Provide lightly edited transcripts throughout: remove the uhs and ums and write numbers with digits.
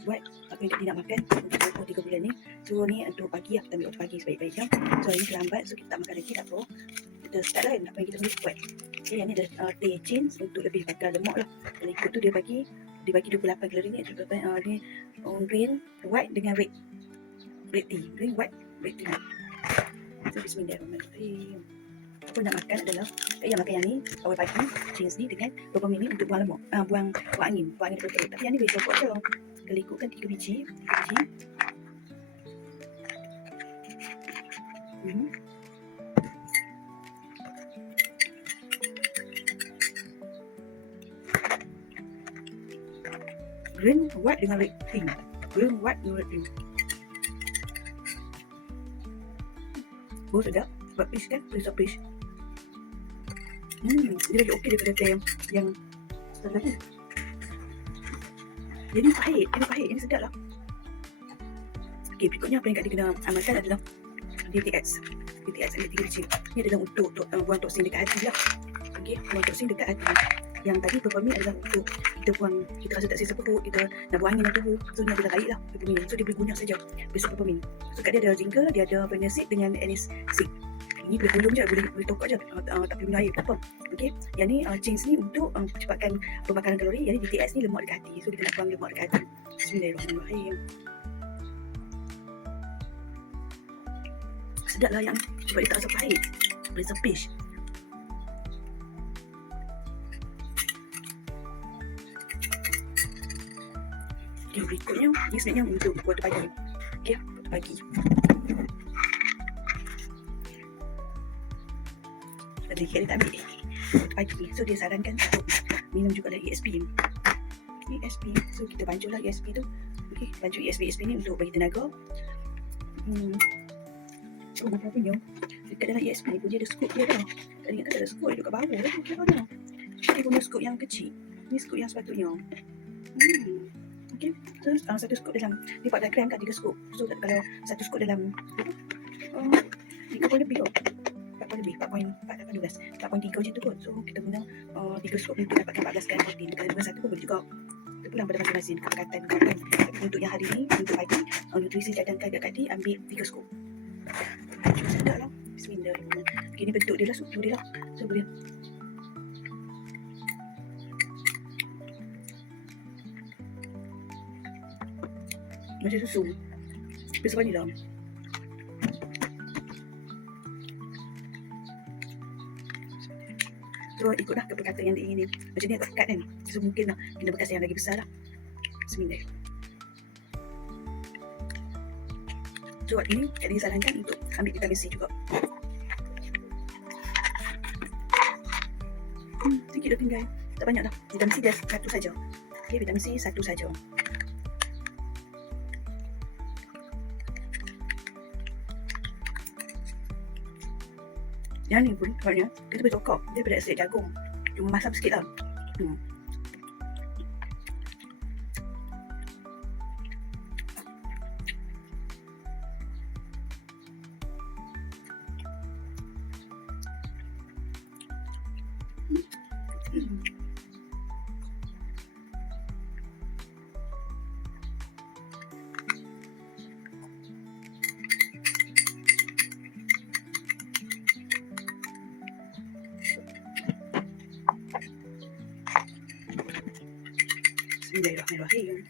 buat apa yang dia nak makan untuk 3 bulan ni. So ni untuk pagi lah, kita ambil waktu pagi sebaik-baik jam. So hari ni terlambat, so kita tak makan lagi, tak apa. Kita start lah apa yang kita boleh buat. Okay, yang ni ada teh change untuk lebih bakar lemak lah. Dan ikut tu dia bagi 28 kalori ni, ni green, white dengan red tea. Green, white, red tea. So bismillahirrahmanirrahim. Apa nak makan adalah yang makan yang ni awal pagi, change ni dengan beberapa minit untuk buang lemak, buang angin daripada perut. Tapi yang ni boleh copot je. Kalau ikutkan 3 biji. Green, white dengan red tea. Green, white dengan red tea. Bau sedap. Sebab fish kan, rasa fish. Dia lagi okey daripada teh yang setelah tadi. Jadi pahit, ini sedap lah. Okay, berikutnya apa yang kita kena amalkan adalah DTX ada 3 biji. Ini adalah untuk buang toksin dekat hati lah. Okay, buang toksin dekat hati. Yang tadi peppermint adalah untuk kita buang, kita rasa tak selesa perut, kita nak buang angin dalam tubuh. So ni adalah baik lah peppermint. So dia boleh guna saja besok peppermint. So kat dia ada ginger, dia ada vanilla seed dengan anise seed. Ini boleh gulung je, boleh tokok je, tak perlu guna air, tak apa. Okay, yang ni change ni untuk percepatkan pembakaran kalori. Yang ni DTX ni lemak dekat hati. So kita nak buang lemak dekat hati. Bismillahirrahmanirrahim. Sedap lah yang ni, sebab dia tak rasa pahit, rasa fish. Okay, berikutnya ni sebenarnya untuk waktu pagi. Okay, waktu pagi. Tadi kita tak ambil waktu pagi. So dia sarankan untuk minum juga lagi ESP. ESP. So kita banculah ESP tu. Okay, bancu ESP ni untuk bagi tenaga. So macam punya dekat dalam ESP ni pun dia ada scoop dia tau. Tadi ingat ada scoop dekat bawah tu. Dia punya scoop yang kecil. Ni scoop yang sepatutnya. Okay, so satu scoop dalam ni 14 gram kan, 3 scoop. So kalau satu scoop dalam 3 poin lebih kot. 4.3 macam tu kot. So kita guna 3 scoop untuk dapatkan 14 gram protein. Kalau guna satu pun boleh juga. Itu pulang pada masing-masing kesepakatan kan. Tapi untuk yang hari ni, untuk pagi, nutrisi cadangkan dekat tadi ambil 3 scoop. Sedap lah. Bismillahirrahmanirrahim. Okay, ni bentuk dia lah, susu dia lah. So boleh macam susu. Tapi vanila. So ikutlah keberkatan yang diingini. Macam ni agak pekat kan. So mungkin lah kena bekas yang lagi besar lah. Bismillah. So waktu ini Kak disarankan untuk ambil vitamin C juga. Sikit dah tinggal. Tak banyak dah. Vitamin C dah 1 saja. Okay, vitamin C 1 saja. Yang ni pun sebabnya kita boleh tokok daripada asid jagung. Cuma masam sikit lah. Bismillahirrahmanirrahim.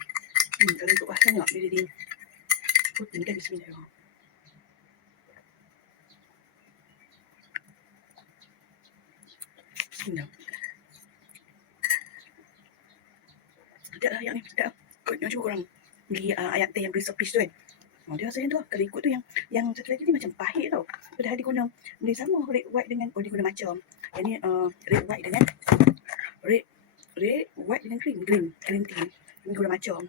Kalau untuk bahasa tengok dia jadi putih kan. Bismillahirrahmanirrahim. Bismillah. Sedap lah yang ni, sedap. Cuba korang beli ayat teh yang berisa fish tu kan. Dia rasa yang tu lah. Kalau ikut tu yang satu lagi ni macam pahit tau. Padahal dia guna benda sama, red white dengan, dia guna macam. Yang ni red white dengan red white dengan green tea. Ini guna macam.